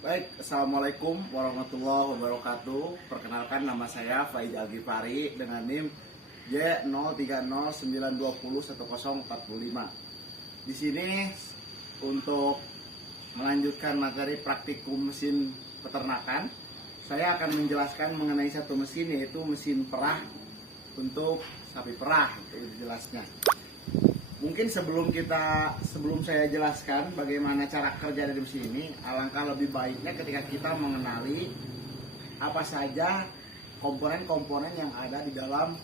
Baik, Assalamualaikum warahmatullahi wabarakatuh. Perkenalkan, nama saya Faiz Al-Ghifari dengan NIM J0309201045. Di sini untuk melanjutkan materi praktikum mesin peternakan, saya akan menjelaskan mengenai satu mesin, yaitu mesin perah untuk sapi perah. Itu jelasnya. Mungkin sebelum saya jelaskan bagaimana cara kerja dari mesin ini, alangkah lebih baiknya ketika kita mengenali apa saja komponen-komponen yang ada di dalam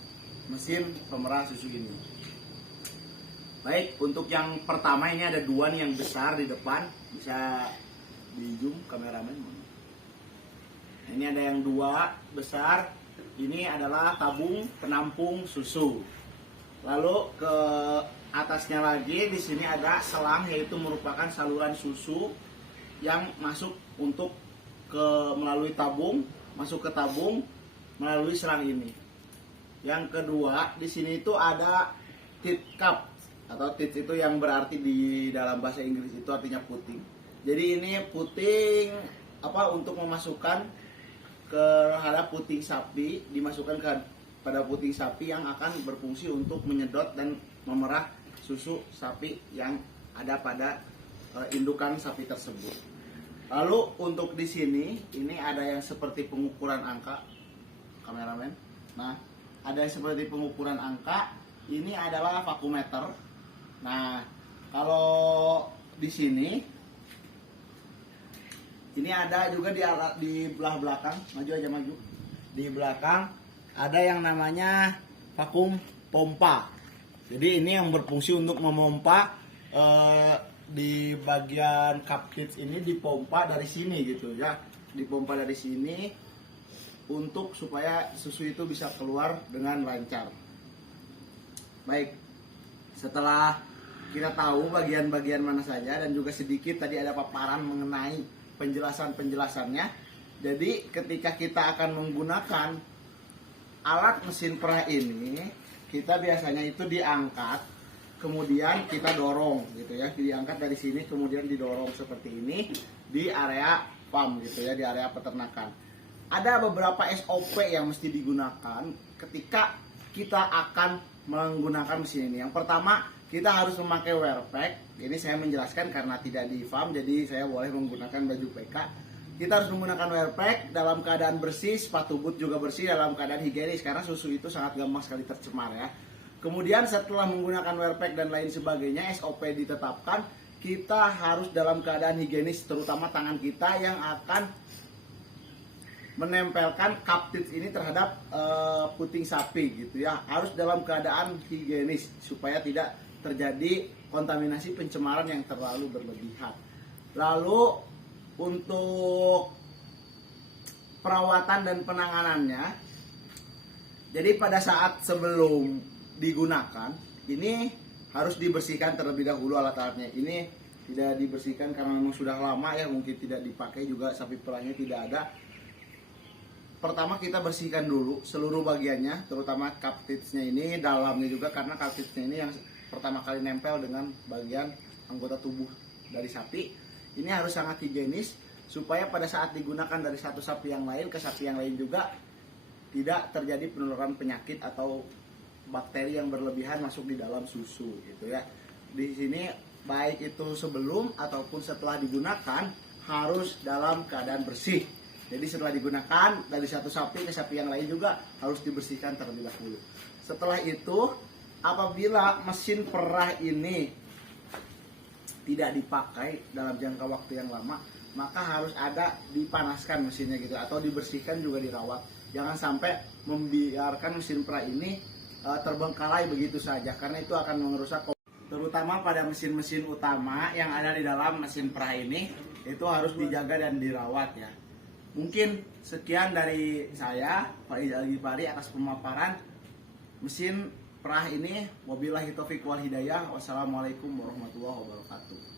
mesin pemerah susu ini. Baik, untuk yang pertama ini ada dua nih yang besar di depan, bisa di zoom kameramen. Ini ada yang dua besar, ini adalah tabung penampung susu. Lalu ke atasnya lagi di sini ada selang, yaitu merupakan saluran susu yang masuk melalui tabung, masuk ke tabung melalui selang ini. Yang kedua di sini itu ada teat cup, atau teat itu yang berarti di dalam bahasa Inggris itu artinya puting. Jadi ini puting untuk memasukkan terhadap puting sapi, dimasukkan pada puting sapi yang akan berfungsi untuk menyedot dan memerah susu sapi yang ada pada indukan sapi tersebut. Lalu untuk di sini ini ada yang seperti pengukuran angka, kameramen. Nah, ada yang seperti pengukuran angka. Ini adalah vakumeter. Nah, kalau di sini ini ada juga di belah belakang, maju aja maju. Di belakang ada yang namanya vakum pompa. Jadi ini yang berfungsi untuk memompa di bagian cup teat ini, dipompa dari sini gitu ya. Dipompa dari sini untuk supaya susu itu bisa keluar dengan lancar. Baik, setelah kita tahu bagian-bagian mana saja dan juga sedikit tadi ada paparan mengenai penjelasannya. Jadi ketika kita akan menggunakan alat mesin perah ini, kita biasanya itu diangkat, kemudian kita dorong gitu ya, diangkat dari sini kemudian didorong seperti ini di area farm gitu ya, di area peternakan. Ada beberapa SOP yang mesti digunakan ketika kita akan menggunakan mesin ini. Yang pertama, kita harus memakai wear pack. Ini saya menjelaskan karena tidak di farm, jadi saya boleh menggunakan baju PK. Kita harus menggunakan wear pack dalam keadaan bersih, sepatu boot juga bersih, dalam keadaan higienis, karena susu itu sangat gampang sekali tercemar ya. Kemudian setelah menggunakan wear pack dan lain sebagainya, SOP ditetapkan, kita harus dalam keadaan higienis, terutama tangan kita yang akan menempelkan cup teat ini terhadap puting sapi gitu ya. Harus dalam keadaan higienis supaya tidak terjadi kontaminasi pencemaran yang terlalu berlebihan. Lalu untuk perawatan dan penanganannya, jadi pada saat sebelum digunakan ini harus dibersihkan terlebih dahulu alat-alatnya. Ini tidak dibersihkan karena memang sudah lama ya, mungkin tidak dipakai juga, sapi perahnya tidak ada. Pertama kita bersihkan dulu seluruh bagiannya, terutama cup teats-nya ini, dalamnya juga, karena cup teats-nya ini yang pertama kali nempel dengan bagian anggota tubuh dari sapi. Ini harus sangat higienis supaya pada saat digunakan dari satu sapi yang lain ke sapi yang lain juga tidak terjadi penularan penyakit atau bakteri yang berlebihan masuk di dalam susu gitu ya. Di sini baik itu sebelum ataupun setelah digunakan harus dalam keadaan bersih. Jadi setelah digunakan dari satu sapi ke sapi yang lain juga harus dibersihkan terlebih dahulu. Setelah itu, apabila mesin perah ini tidak dipakai dalam jangka waktu yang lama, maka harus ada dipanaskan mesinnya gitu, atau dibersihkan juga, dirawat. Jangan sampai membiarkan mesin perah ini terbengkalai begitu saja, karena itu akan merusak, terutama pada mesin-mesin utama yang ada di dalam mesin perah ini, itu harus dijaga dan dirawat ya. Mungkin sekian dari saya, Faiz Al-Ghifari, atas pemaparan mesin perah ini. Wabillahi taufiq wal hidayah. Wassalamualaikum warahmatullahi wabarakatuh.